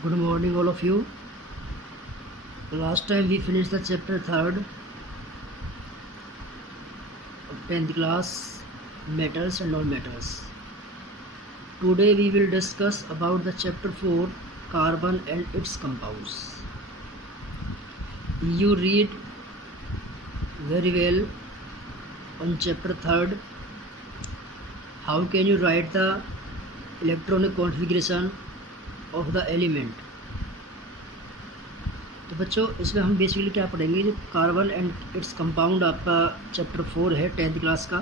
Good morning, all of you. Last time we finished the chapter 3rd of 10th class, metals and non-metals. Today we will discuss about the chapter 4, carbon and its compounds. You read very well on chapter 3rd. How can you write the electronic configuration of the element? तो बच्चों इसमें हम basically क्या पढ़ेंगे, जो carbon and its compound आपका chapter 4 है 10th class का।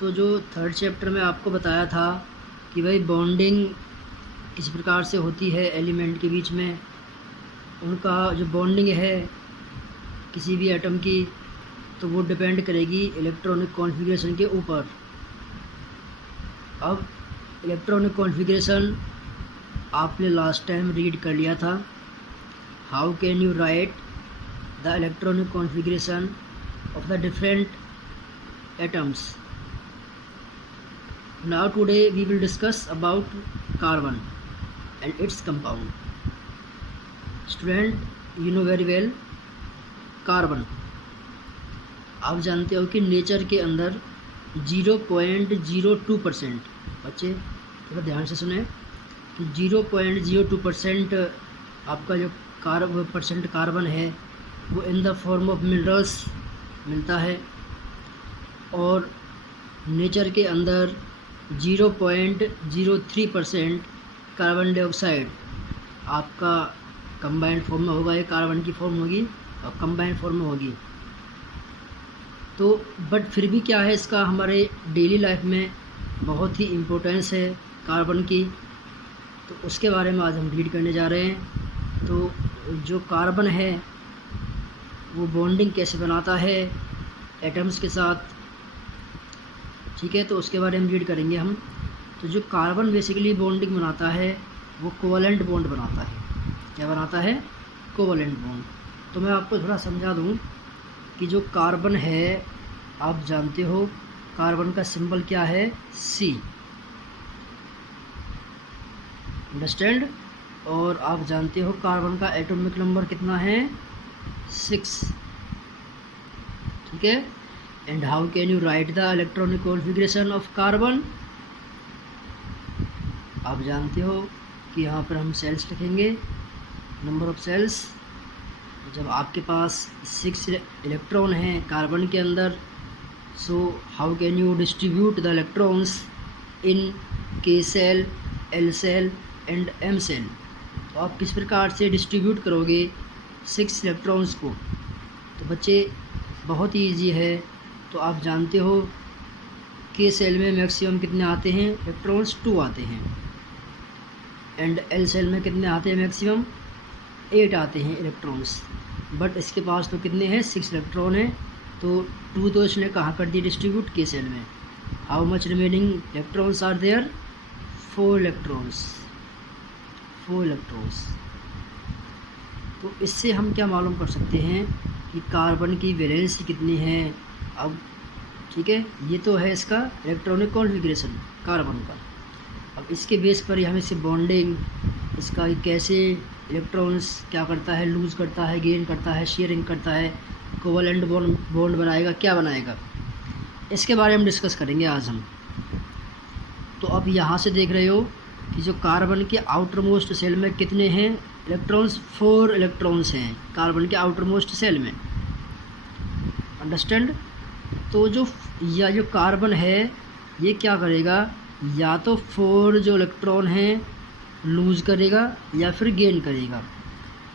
तो जो 3rd चैप्टर में आपको बताया था कि भाई बॉन्डिंग किस प्रकार से होती है एलिमेंट के बीच में, उनका जो बॉन्डिंग है किसी भी एटम की, तो वो डिपेंड करेगी इलेक्ट्रॉनिक कॉन्फ़िगरेशन के ऊपर। अब इलेक्ट्रॉनिक कॉन्फ़िगरेशन आपने लास्ट टाइम रीड कर लिया था। How can you write the electronic configuration of the different atoms? Now today we will discuss about carbon and its compound. Student, you know very well carbon, आप जानते हो कि nature के अंदर 0.02%, बच्चे थोड़ा ध्यान से सुने, कि 0.02% आपका जो कार्बन है वो in the form of minerals मिलता है, और नेचर के अंदर 0.03% कार्बन डाइऑक्साइड आपका कंबाइंड फॉर्म में होगा, ये कार्बन की फॉर्म होगी और कंबाइंड फॉर्म में होगी। तो बट फिर भी क्या है, इसका हमारे डेली लाइफ में बहुत ही इम्पोर्टेंस है कार्बन की, तो उसके बारे में आज हम रीड करने जा रहे हैं। तो जो कार्बन है वो बॉन्डिंग कैसे बनाता है एटम्स के साथ, ठीक है, तो उसके बारे में रीड करेंगे हम। तो जो कार्बन बेसिकली बॉन्डिंग बनाता है वो कोवलेंट बॉन्ड बनाता है। क्या बनाता है? Covalent bond. तो मैं आपको थोड़ा समझा दूं कि जो कार्बन है, आप जानते हो कार्बन का सिंबल क्या है? C, understand. और आप जानते हो कार्बन का एटॉमिक नंबर कितना है? 6, ठीक है। And how can you right the electronic configuration of carbon? आप जानते हो कि यहाँ पर हम सेल्स लिखेंगे, नंबर ऑफ सेल्स। जब आपके पास 6 इलेक्ट्रॉन हैं कार्बन के अंदर, so how can you distribute the electrons in K shell, L shell and M shell? तो आप किस प्रकार से डिस्ट्रीब्यूट करोगे 6 इलेक्ट्रॉन्स को? तो बच्चे बहुत ही ईजी है। तो आप जानते हो K सेल में मैक्सिमम कितने आते हैं इलेक्ट्रॉन्स? 2 आते हैं। एंड L सेल में कितने आते हैं मैक्सिमम? 8 आते हैं इलेक्ट्रॉन्स। बट इसके पास तो कितने हैं? 6 इलेक्ट्रॉन हैं। तो 2 तो इसने कहाँ कर दिए डिस्ट्रीब्यूट? K सेल में। How much remaining electrons are there? 4 electrons. तो इससे हम क्या मालूम कर सकते हैं कि कार्बन की वैलेंसी कितनी है। अब ठीक है, ये तो है इसका इलेक्ट्रॉनिक कॉन्फ़िगरेशन कार्बन का। अब इसके बेस पर ही हम इसे बॉन्डिंग, इसका कैसे इलेक्ट्रॉन्स क्या करता है, लूज़ करता है, गेन करता है, शेयरिंग करता है, कोवलेंट बॉन्ड बनाएगा, क्या बनाएगा, इसके बारे में डिस्कस करेंगे आज हम। तो अब यहाँ से देख रहे हो कि जो कार्बन के आउटर मोस्ट सेल में कितने हैं इलेक्ट्रॉन्स? 4 इलेक्ट्रॉन्स हैं कार्बन के आउटर मोस्ट सेल में, अंडरस्टैंड। तो जो कार्बन है ये क्या करेगा, या तो 4 जो इलेक्ट्रॉन हैं लूज़ करेगा या फिर गेन करेगा।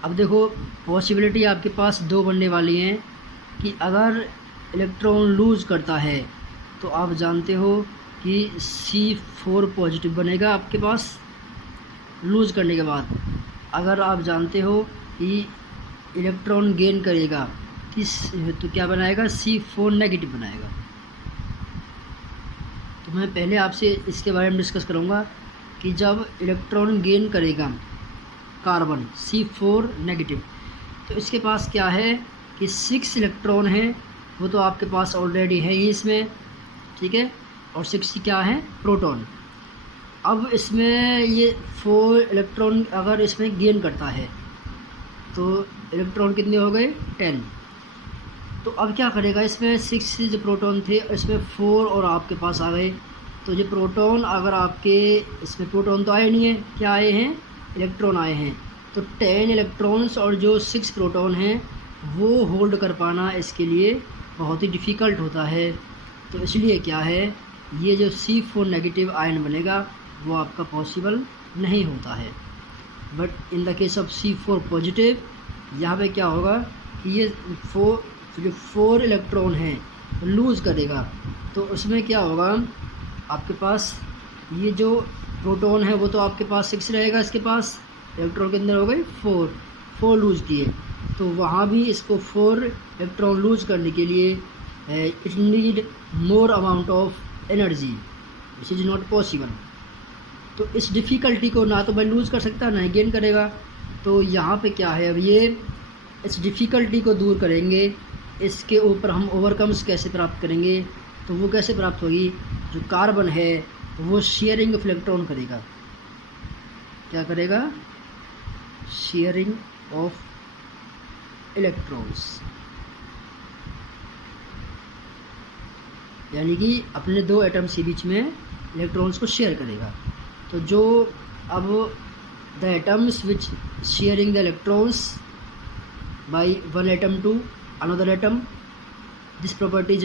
अब देखो पॉसिबिलिटी आपके पास 2 बनने वाली हैं कि अगर इलेक्ट्रॉन लूज़ करता है तो आप जानते हो कि C4 पॉजिटिव बनेगा आपके पास लूज़ करने के बाद। अगर आप जानते हो कि इलेक्ट्रॉन गेन करेगा तो क्या बनाएगा? C4 नेगेटिव बनाएगा। तो मैं पहले आपसे इसके बारे में डिस्कस करूँगा कि जब इलेक्ट्रॉन गेन करेगा कार्बन C4 नेगेटिव, तो इसके पास क्या है कि 6 इलेक्ट्रॉन है, वो तो आपके पास ऑलरेडी है ही इसमें, ठीक है। और 6 क्या है? प्रोटॉन। अब इसमें ये 4 इलेक्ट्रॉन अगर इसमें गेन करता है तो इलेक्ट्रॉन कितने हो गए 10। तो अब क्या करेगा, इसमें 6 जो प्रोटॉन थे इसमें 4 और आपके पास आ गए। तो ये प्रोटॉन अगर आपके इसमें प्रोटॉन तो आए नहीं है, क्या आए हैं, इलेक्ट्रॉन आए हैं। तो 10 इलेक्ट्रॉन्स और जो 6 प्रोटॉन हैं वो होल्ड कर पाना इसके लिए बहुत ही डिफ़िकल्ट होता है। तो इसलिए क्या है, ये जो C4 नेगेटिव आयन बनेगा वो आपका पॉसिबल नहीं होता है। But in the case of C4 positive यहाँ पे क्या होगा कि ये जो 4 इलेक्ट्रॉन हैं लूज़ करेगा। तो उसमें क्या होगा, आपके पास ये जो प्रोटॉन है वो तो आपके पास 6 रहेगा, इसके पास इलेक्ट्रॉन के अंदर हो गए 4 लूज़ किए। तो वहाँ भी इसको 4 इलेक्ट्रॉन लूज़ करने के लिए it need more amount of energy which is not possible. तो इस डिफ़िकल्टी को ना तो भाई लूज़ कर सकता ना ही गेन करेगा। तो यहाँ पे क्या है, अब ये इस डिफ़िकल्टी को दूर करेंगे, इसके ऊपर हम ओवरकम्स कैसे प्राप्त करेंगे। तो वो कैसे प्राप्त होगी, जो कार्बन है वो शेयरिंग ऑफ इलेक्ट्रॉन करेगा। क्या करेगा, शेयरिंग ऑफ इलेक्ट्रॉन्स, यानी कि अपने 2 एटम्स के बीच में इलेक्ट्रॉन्स को शेयर करेगा। तो जो अब the atoms which sharing the electrons by one atom to another atom, this properties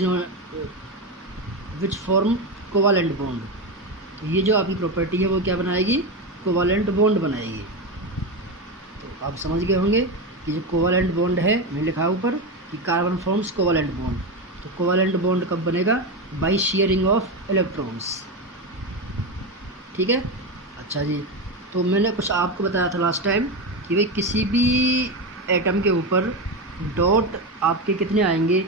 which form covalent bond. तो ये जो आपकी प्रॉपर्टी है वो क्या बनाएगी, कोवालेंट बॉन्ड बनाएगी। तो आप समझ गए होंगे कि जो कोवालेंट बॉन्ड है, मैंने लिखा है ऊपर कि कार्बन फॉर्म्स कोवालेंट बॉन्ड। तो कोवालेंट बॉन्ड कब बनेगा, बाय शेयरिंग ऑफ इलेक्ट्रॉन्स। ठीक है, अच्छा जी। तो मैंने कुछ आपको बताया था लास्ट टाइम कि भाई किसी भी एटम के ऊपर डॉट आपके कितने आएंगे।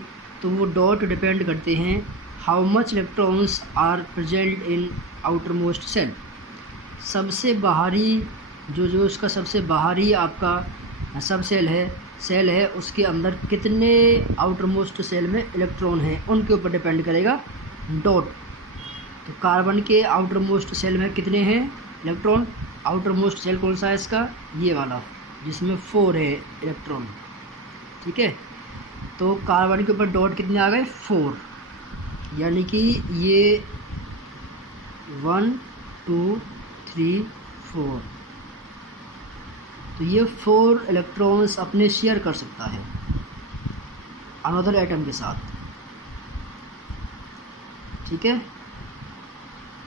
तो वो डॉट डिपेंड करते हैं how much electrons are present in outer most shell. सबसे बाहरी जो उसका सबसे बाहरी आपका सब सेल है उसके अंदर कितने आउटर मोस्ट सेल में इलेक्ट्रॉन हैं उनके ऊपर डिपेंड करेगा डॉट। तो कार्बन के आउटर मोस्ट सेल में कितने हैं इलेक्ट्रॉन, आउटर मोस्ट सेल कौन सा है इसका, ये वाला जिसमें 4 है इलेक्ट्रॉन। ठीक है, तो कार्बन के ऊपर डॉट कितने आ गए 4, यानी कि ये 1 2 3 4। तो ये 4 इलेक्ट्रॉन्स अपने शेयर कर सकता है अनदर एटम के साथ। ठीक है,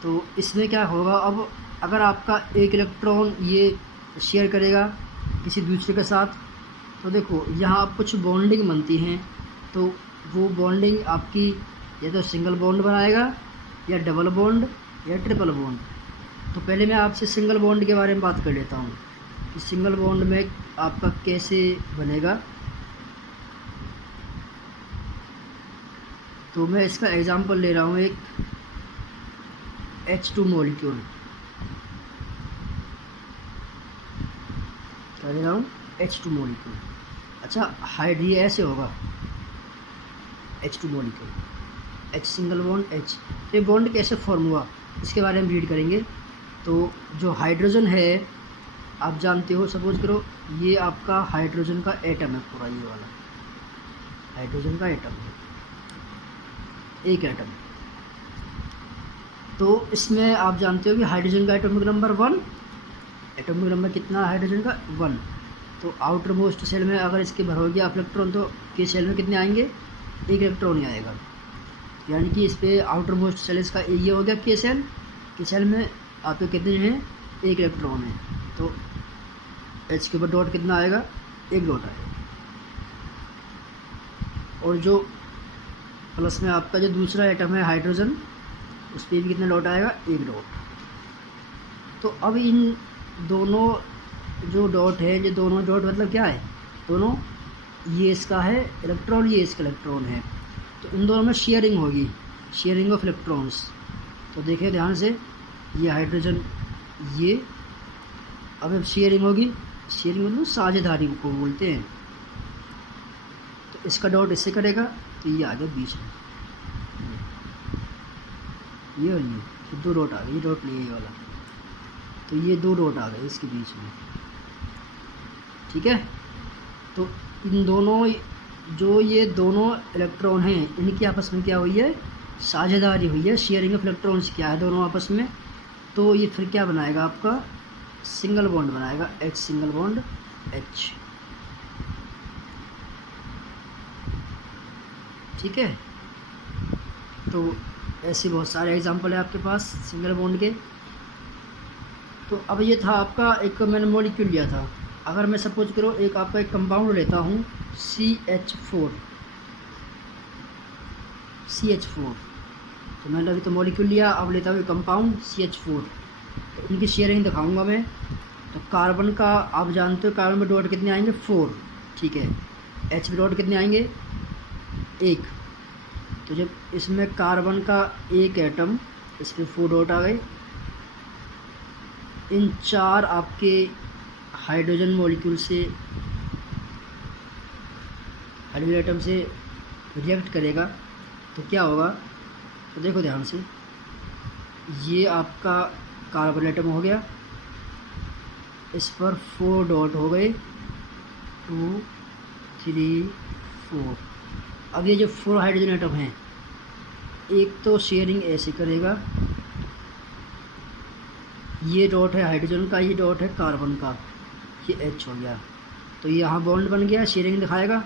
तो इसमें क्या होगा, अब अगर आपका एक इलेक्ट्रॉन ये शेयर करेगा किसी दूसरे के साथ, तो देखो यहाँ कुछ बॉन्डिंग बनती हैं। तो वो बॉन्डिंग आपकी या तो सिंगल बॉन्ड बनाएगा या डबल बॉन्ड या ट्रिपल बॉन्ड। तो पहले मैं आपसे सिंगल बॉन्ड के बारे में बात कर लेता हूँ कि सिंगल बॉन्ड में आपका कैसे बनेगा। तो मैं इसका एग्जांपल ले रहा हूँ, एक H2 मॉलिक्यूल क्या ले रहा हूँ, H2 मॉलिक्यूल। अच्छा, हाइड ये ऐसे होगा H2 molecule, H single bond H। तो ये बॉन्ड कैसे फॉर्म हुआ इसके बारे में रीड करेंगे। तो जो हाइड्रोजन है आप जानते हो, सपोज करो ये आपका हाइड्रोजन का एटम है, पूरा ये वाला हाइड्रोजन का एटम है, एक एटम। तो इसमें आप जानते हो कि हाइड्रोजन का एटॉमिक नंबर 1, एटॉमिक नंबर कितना हाइड्रोजन का 1। तो आउटर मोस्ट सेल में अगर इसके भरोगे आप इलेक्ट्रॉन, तो के सेल में कितने आएंगे, एक इलेक्ट्रॉन ही आएगा। यानी कि इस पर आउटर मोस्ट सेल इसका ये हो गया के सेल में आपके कितने हैं, एक इलेक्ट्रॉन है। तो H के ऊपर डॉट कितना आएगा, एक डॉट आएगा। और जो प्लस में आपका जो दूसरा एटम है हाइड्रोजन, उस पर भी कितना डॉट आएगा, एक डॉट। तो अब इन दोनों जो डॉट है, ये दोनों डॉट मतलब क्या है, दोनों ये इसका है इलेक्ट्रॉन, ये इसका इलेक्ट्रॉन है। तो इन दोनों में शेयरिंग होगी, शेयरिंग ऑफ इलेक्ट्रॉन्स। तो देखिए ध्यान से, ये हाइड्रोजन ये, अब शेयरिंग होगी, शेयरिंग मतलब साझेदारी को बोलते हैं। तो इसका डॉट इससे करेगा तो ये आ गया बीच में, ये और ये तो 2 डॉट आ गए, ये डॉट नहीं है ये वाला। तो ये 2 डॉट आ गए इसके बीच में, ठीक है। तो इन दोनों, जो ये दोनों इलेक्ट्रॉन हैं, इनकी आपस में क्या हुई है, साझेदारी हुई है, शेयरिंग ऑफ इलेक्ट्रॉन्स क्या है दोनों आपस में। तो ये फिर क्या बनाएगा, आपका सिंगल बॉन्ड बनाएगा, H सिंगल बॉन्ड H, ठीक है। तो ऐसे बहुत सारे एग्जांपल है आपके पास सिंगल बॉन्ड के। तो अब ये था आपका, एक मैंने मॉलिक्यूल लिया था। अगर मैं सपोज करो एक आपका एक कंपाउंड लेता हूँ CH4, तो मैंने अभी तो मॉलिक्यूल लिया, अब लेता हूँ कंपाउंड CH4। तो इनकी शेयरिंग दिखाऊंगा मैं। तो कार्बन का आप जानते हो, कार्बन में डॉट कितने आएंगे, 4, ठीक है। H में डॉट कितने आएंगे, 1। तो जब इसमें कार्बन का एक एटम, इस पर 4 डॉट आ गए। इन 4 आपके हाइड्रोजन मॉलिक्यूल से, हाइड्रोजन एटम से रिएक्ट करेगा तो क्या होगा, तो देखो ध्यान से, ये आपका कार्बन एटम हो गया, इस पर 4 डॉट हो गए, 2 3 4। अब ये जो 4 हाइड्रोजन एटम हैं, एक तो शेयरिंग ऐसे करेगा, ये डॉट है हाइड्रोजन का, ये डॉट है कार्बन का, ये H हो गया। तो यहाँ बॉन्ड बन गया, शेयरिंग दिखाएगा।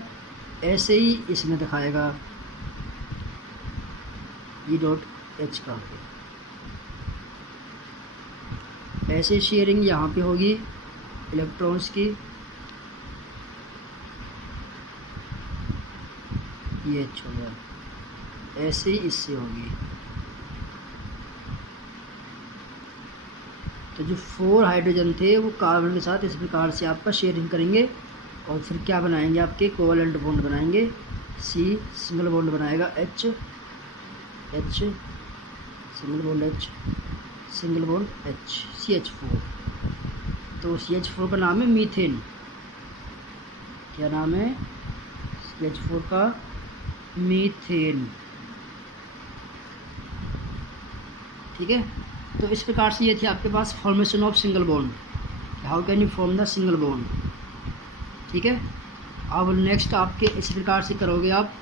ऐसे ही इसमें दिखाएगा, ये डॉट H का, ऐसे शेयरिंग यहाँ पे होगी इलेक्ट्रॉन्स की, ये H हो गया। ऐसे ही इससे होगी। तो जो 4 हाइड्रोजन थे वो कार्बन के साथ इस प्रकार से आपका शेयरिंग करेंगे, और फिर क्या बनाएंगे, आपके कोवैलेंट बॉन्ड बनाएंगे। C सिंगल बॉन्ड बनाएगा, H single bond H single bond H, CH4। तो CH4 का नाम है मीथेन। क्या नाम है, CH4 का मीथेन, ठीक है। तो इस प्रकार से ये थी आपके पास formation of single bond, how can you form the single bond, ठीक है। अब नेक्स्ट आपके इस प्रकार से करोगे आप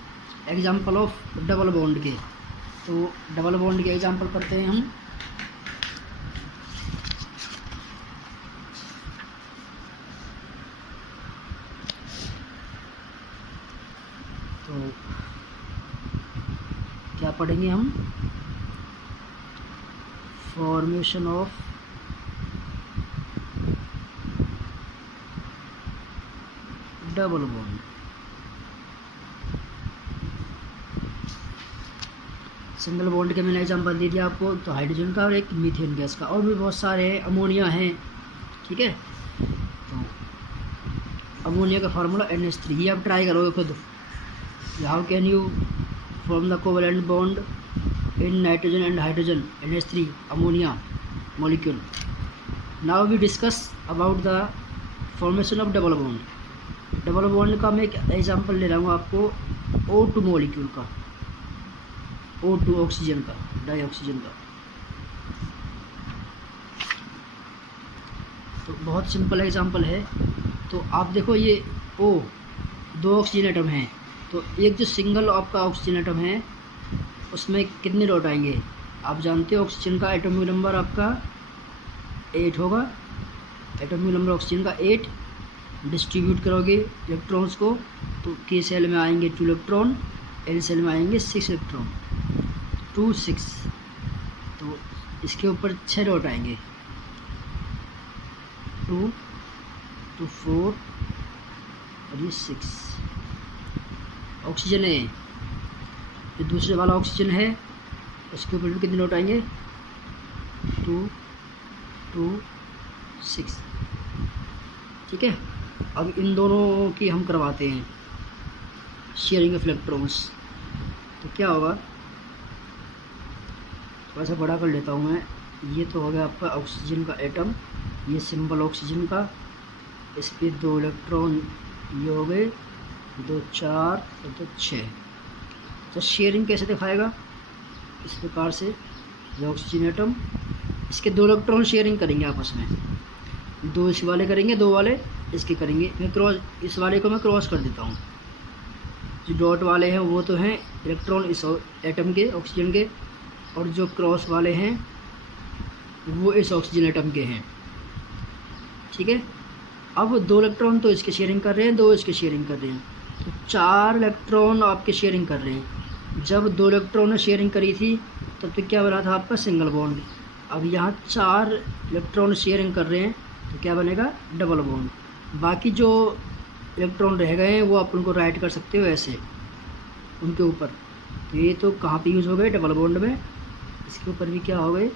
एग्जांपल ऑफ डबल बॉन्ड के। तो डबल बॉन्ड के एग्जांपल करते हैं हम। तो क्या पढ़ेंगे हम, formation of double bond. Single bond के मैंने एग्जांपल दे दिया आपको, तो हाइड्रोजन का और एक मीथेन गैस का, और भी बहुत सारे हैं, अमोनिया हैं, ठीक है। तो अमोनिया का फार्मूला NH3, ये आप ट्राई करोगे खुद। How can you form the covalent bond in nitrogen and hydrogen, NH3 ammonia molecule. Now we discuss about the formation of double bond. Double bond का मैं एक एग्जांपल ले रहा हूँ आपको, O2 मॉलिक्यूल का, O2 ऑक्सीजन का, डाइऑक्सीजन का। तो बहुत सिंपल एग्जांपल है। तो आप देखो, ये O 2 ऑक्सीजन एटम हैं, तो एक जो सिंगल आपका ऑक्सीजन एटम है उसमें कितने डॉट आएंगे, आप जानते हो ऑक्सीजन का एटॉमिक नंबर आपका 8 होगा। एटॉमिक नंबर ऑक्सीजन का 8, डिस्ट्रीब्यूट करोगे इलेक्ट्रॉन्स को, तो K सेल में आएंगे 2 इलेक्ट्रॉन, L सेल में आएंगे 6 इलेक्ट्रॉन, 2 6। तो इसके ऊपर 6 डॉट आएंगे, 2 2 4 और ये 6। ऑक्सीजन है, जो दूसरे वाला ऑक्सीजन है उसके ऊपर भी कितने डॉट आएंगे, 2 2 6, ठीक है। अब इन दोनों की हम करवाते हैं शेयरिंग ऑफ इलेक्ट्रॉन्स। तो क्या होगा, थोड़ा सा बड़ा कर लेता हूँ मैं। ये तो हो गया आपका ऑक्सीजन का एटम, ये सिंबल ऑक्सीजन का, इस पर 2 इलेक्ट्रॉन, ये हो गए 2 4 और 2 6। तो शेयरिंग कैसे दिखाएगा, इस प्रकार से, ये ऑक्सीजन एटम, इसके 2 इलेक्ट्रॉन शेयरिंग करेंगे आपस में, 2 इस वाले करेंगे, 2 वाले इसके करेंगे। मैं क्रॉस, इस वाले को मैं क्रॉस कर देता हूँ। जो डॉट वाले हैं वो तो हैं इलेक्ट्रॉन इस एटम के, ऑक्सीजन के, और जो क्रॉस वाले हैं वो इस ऑक्सीजन एटम के हैं। ठीक है, अब 2 इलेक्ट्रॉन तो इसके शेयरिंग कर रहे हैं, 2 इसके शेयरिंग कर रहे हैं, तो 4 इलेक्ट्रॉन आपके शेयरिंग कर रहे हैं। जब 2 इलेक्ट्रॉन ने शेयरिंग करी थी तब तो क्या बना था आपका सिंगल बॉन्ड। अब यहाँ 4 इलेक्ट्रॉन शेयरिंग कर रहे हैं तो क्या बनेगा डबल बॉन्ड। बाकी जो इलेक्ट्रॉन रह गए हैं वो आप उनको राइट कर सकते हो ऐसे उनके ऊपर। तो ये तो कहाँ पे यूज़ हो गए, डबल बॉन्ड में। इसके ऊपर भी क्या हो गए,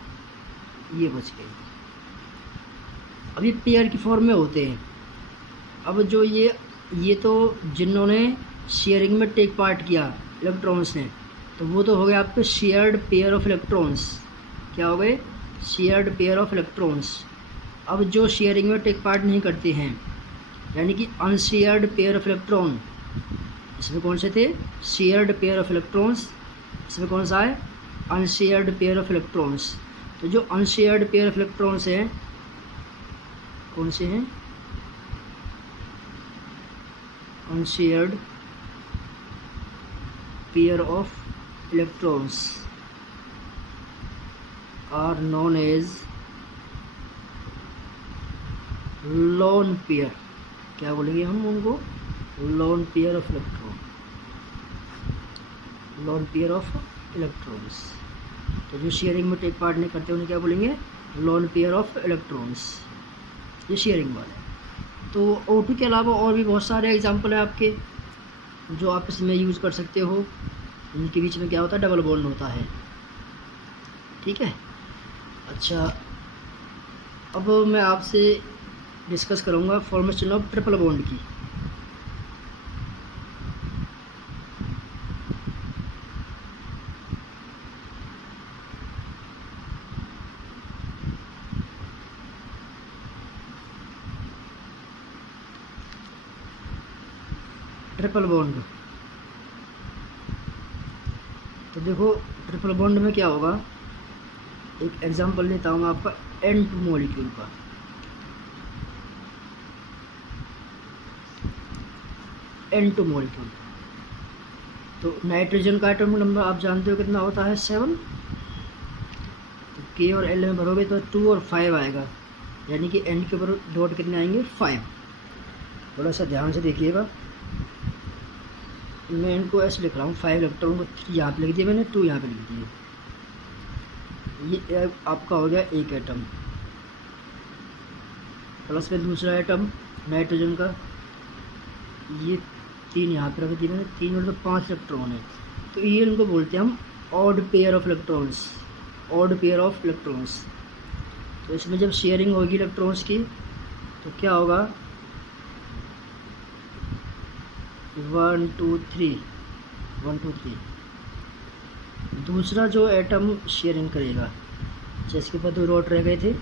ये बच गए। अब ये पेयर की फॉर्म में होते हैं। अब जो ये तो जिन्होंने शेयरिंग में टेक पार्ट किया इलेक्ट्रॉन्स ने, तो वो तो हो गए आपके शेयर्ड पेयर ऑफ इलेक्ट्रॉन्स। क्या हो गए, शेयर्ड पेयर ऑफ इलेक्ट्रॉन्स। अब जो शेयरिंग में टेक पार्ट नहीं करते हैं, यानी कि अनशेयर्ड पेयर ऑफ इलेक्ट्रॉन, इसमें कौन से थे, शेयर्ड पेयर ऑफ इलेक्ट्रॉन्स। इसमें कौन सा है, अनशेयर्ड पेयर ऑफ इलेक्ट्रॉन्स। तो जो अनशेयर्ड पेयर ऑफ इलेक्ट्रॉन्स हैं कौन से हैं, unshared pair of electrons are known as lone pair. क्या बोलेंगे हम उनको, lone pair of electron, lone pair of electrons. तो जो शेयरिंग में टेक पार्ट नहीं करते उन्हें क्या बोलेंगे, लोन पेयर ऑफ इलेक्ट्रॉन्स, ये शेयरिंग वाले। तो O2 के अलावा और भी बहुत सारे एग्जांपल हैं आपके जो आप इसमें यूज़ कर सकते हो। इनके बीच में क्या होता है, डबल बॉन्ड होता है। ठीक है, अच्छा अब मैं आपसे डिस्कस करूँगा फॉर्मेशन ऑफ ट्रिपल बॉन्ड की। ट्रिपल बॉन्ड, तो देखो ट्रिपल बॉन्ड में क्या होगा, एक एग्जांपल लेता हूँ आपका N2 मॉलिक्यूल का। N2 मॉलिक्यूल, तो नाइट्रोजन का एटॉमिक नंबर आप जानते हो कितना होता है, 7। तो K और L में भरोगे तो 2 और 5 आएगा, यानी कि N के ऊपर डॉट कितने आएंगे, 5। थोड़ा सा ध्यान से देखिएगा, मैं इनको ऐसे लिख रहा हूँ, 5 इलेक्ट्रॉन को 3 यहाँ पे लिख दिया मैंने, 2 यहाँ पे लिख दिए। ये आपका हो गया एक एटम, प्लस में दूसरा एटम नाइट्रोजन का, ये 3 यहाँ पे रख दिए मैंने, 3 मतलब 5 इलेक्ट्रॉन है। तो ये इनको बोलते हैं हम odd pair of electrons, odd pair of electrons. तो इसमें जब शेयरिंग होगी इलेक्ट्रॉन्स की तो क्या होगा, 1 2 3, 1 2 3। दूसरा जो एटम शेयरिंग करेगा, जिसके ऊपर 2 डॉट रह गए थे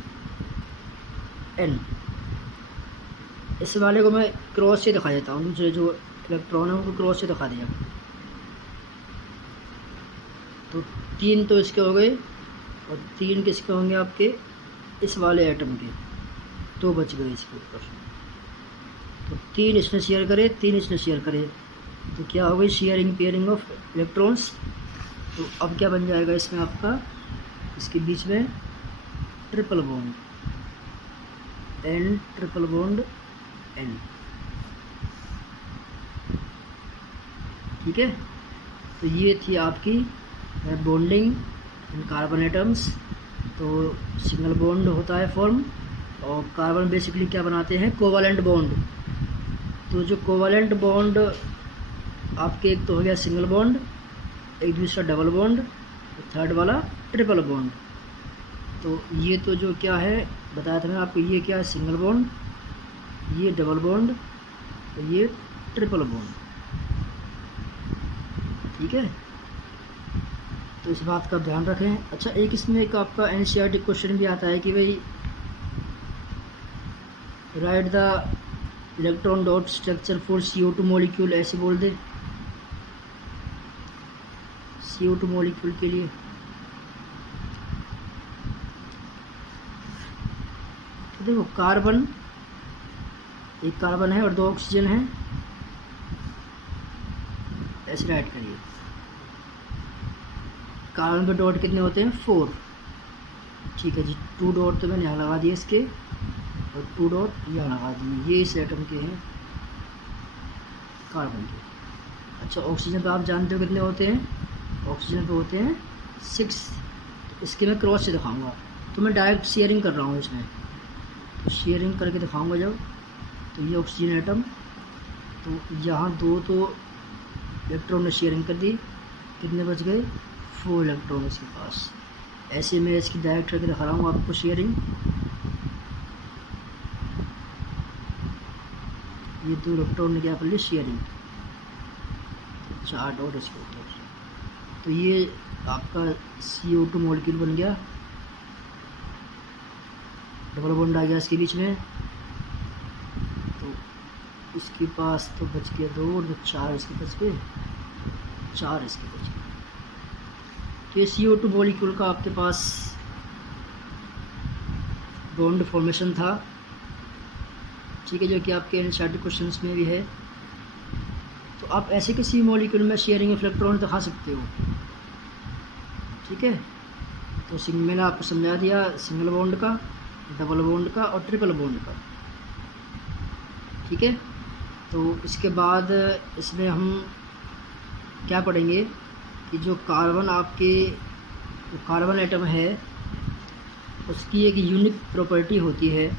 N, इस वाले को मैं क्रॉस से दिखा देता हूँ। दूसरे जो इलेक्ट्रॉन है उनको क्रॉस से दिखा दिया, तो 3 तो इसके हो गए, और 3 किसके होंगे आपके, इस वाले एटम के, 2 बच गए इसके ऊपर। तो 3 इसने शेयर करे, 3 इसने शेयर करे, तो क्या हो गई, शेयरिंग पेयरिंग ऑफ इलेक्ट्रॉन्स। तो अब क्या बन जाएगा इसमें आपका, इसके बीच में triple bond, N triple bond N। ठीक है, तो ये थी आपकी बॉन्डिंग इन कार्बन एटम्स। तो सिंगल बॉन्ड होता है फॉर्म, और कार्बन बेसिकली क्या बनाते हैं, कोवैलेंट बॉन्ड। तो जो कोवैलेंट बॉन्ड आपके, एक तो हो गया सिंगल बॉन्ड, एक दूसरा डबल बॉन्ड, थर्ड वाला ट्रिपल बॉन्ड। तो ये तो जो क्या है बताया था मैंने आपको, ये क्या है, सिंगल बॉन्ड, ये डबल बॉन्ड, तो ये ट्रिपल बॉन्ड। ठीक है, तो इस बात का ध्यान रखें। अच्छा, एक इसमें एक आपका एनसीईआरटी क्वेश्चन भी आता है कि भाई right the electron dot structure for CO2 molecule, ऐसे बोल दे CO2 मॉलिक्यूल के लिए। तो देखो कार्बन, एक कार्बन है और 2 ऑक्सीजन है, ऐसे राइट करिए। कार्बन पे डॉट कितने होते हैं? 4। ठीक है जी, 2 डॉट तो मैंने यहाँ लगा दिए इसके, और 2 डॉट यहाँ लगा दिए। ये इस एटम के हैं, कार्बन के। अच्छा, ऑक्सीजन पे आप जानते हो कितने होते हैं? ऑक्सीजन पे होते हैं 6। तो इसके मैं क्रॉस से दिखाऊंगा, तो मैं डायरेक्ट शेयरिंग कर रहा हूँ इसमें, तो शेयरिंग करके दिखाऊंगा जब। तो ये ऑक्सीजन एटम, तो यहाँ 2 तो इलेक्ट्रॉन ने शेयरिंग कर दी, कितने बच गए? 4 इलेक्ट्रॉन इसके पास। ऐसे मैं इसकी डायरेक्ट करके दिखा रहा हूँ आपको शेयरिंग। ये 2 इलेक्ट्रॉन ने क्या कर ली? शेयरिंग। 4 डॉट इसके ऊपर। तो ये आपका CO2 मॉलिक्यूल बन गया, डबल बॉन्ड आ गया इसके बीच में। तो इसके पास तो बच गया 2 और 4 इसके बच गए, 4 इसके बच गए। तो ये CO2 मॉलिक्यूल का आपके पास बॉन्ड फॉर्मेशन था, ठीक है, जो कि आपके एनसीईआरटी क्वेश्चंस में भी है। तो आप ऐसे किसी मॉलिक्यूल में शेयरिंग ऑफ इलेक्ट्रॉन दिखा सकते हो, ठीक है। तो मैंने आपको समझा दिया सिंगल बॉन्ड का, डबल बॉन्ड का और ट्रिपल बॉन्ड का, ठीक है। तो इसके बाद इसमें हम क्या पढ़ेंगे कि जो कार्बन आपके, जो कार्बन एटम है उसकी एक यूनिक प्रॉपर्टी होती है।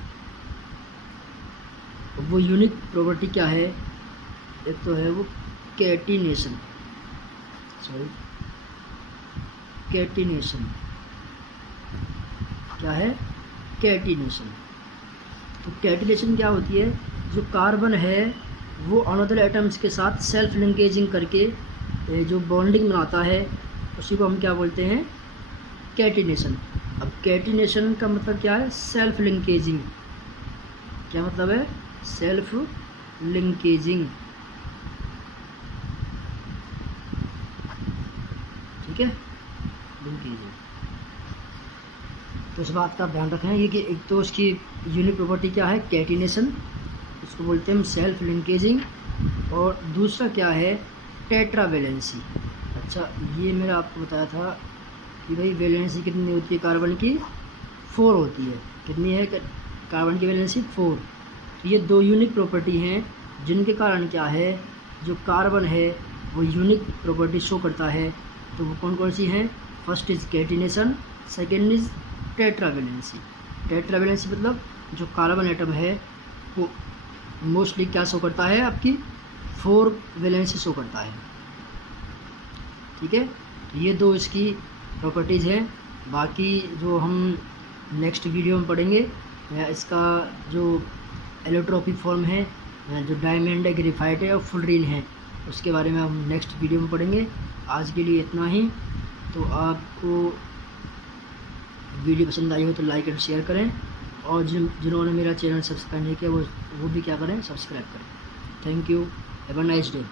वो यूनिक प्रॉपर्टी क्या है? एक तो है वो कैटिनेशन, कैटिनेशन। क्या है? कैटिनेशन। तो कैटिनेशन क्या होती है? जो कार्बन है वो अनदर एटम्स के साथ सेल्फ लिंकेजिंग करके जो बॉन्डिंग बनाता है, उसी को हम क्या बोलते हैं? कैटिनेशन। अब कैटिनेशन का मतलब क्या है? सेल्फ लिंकेजिंग। क्या मतलब है? सेल्फ लिंकेजिंग, ठीक है, लिंकेजिंग। तो इस बात का ध्यान रखें कि एक तो उसकी यूनिक प्रॉपर्टी क्या है? कैटिनेशन, उसको बोलते हैं हम सेल्फ लिंकेजिंग। और दूसरा क्या है? टेट्रावैलेंसी। अच्छा, ये मेरा आपको बताया था कि भाई वैलेंसी कितनी होती है कार्बन की? 4 होती है। कितनी है कार्बन की वैलेंसी? 4। तो ये 2 यूनिक प्रॉपर्टी हैं जिनके कारण क्या है, जो कार्बन है वो यूनिक प्रॉपर्टी शो करता है। तो वो कौन कौन सी हैं? First is catenation, second is tetravalency. Tetravalency मतलब जो कार्बन एटम है वो मोस्टली क्या शो करता है? आपकी 4 वैलेंसी शो करता है, ठीक है। ये 2 इसकी प्रॉपर्टीज़ हैं। बाकी जो हम नेक्स्ट वीडियो में पढ़ेंगे, या इसका जो एलोट्रोपिक फॉर्म है, जो डायमंड है, ग्रेफाइट है और फुलरीन है, उसके बारे में हम नेक्स्ट वीडियो में पढ़ेंगे। आज के लिए इतना ही। तो आपको वीडियो पसंद आई हो तो लाइक एंड शेयर करें, और जिन्होंने मेरा चैनल सब्सक्राइब नहीं किया वो भी क्या करें? सब्सक्राइब करें। Thank you, have a nice day.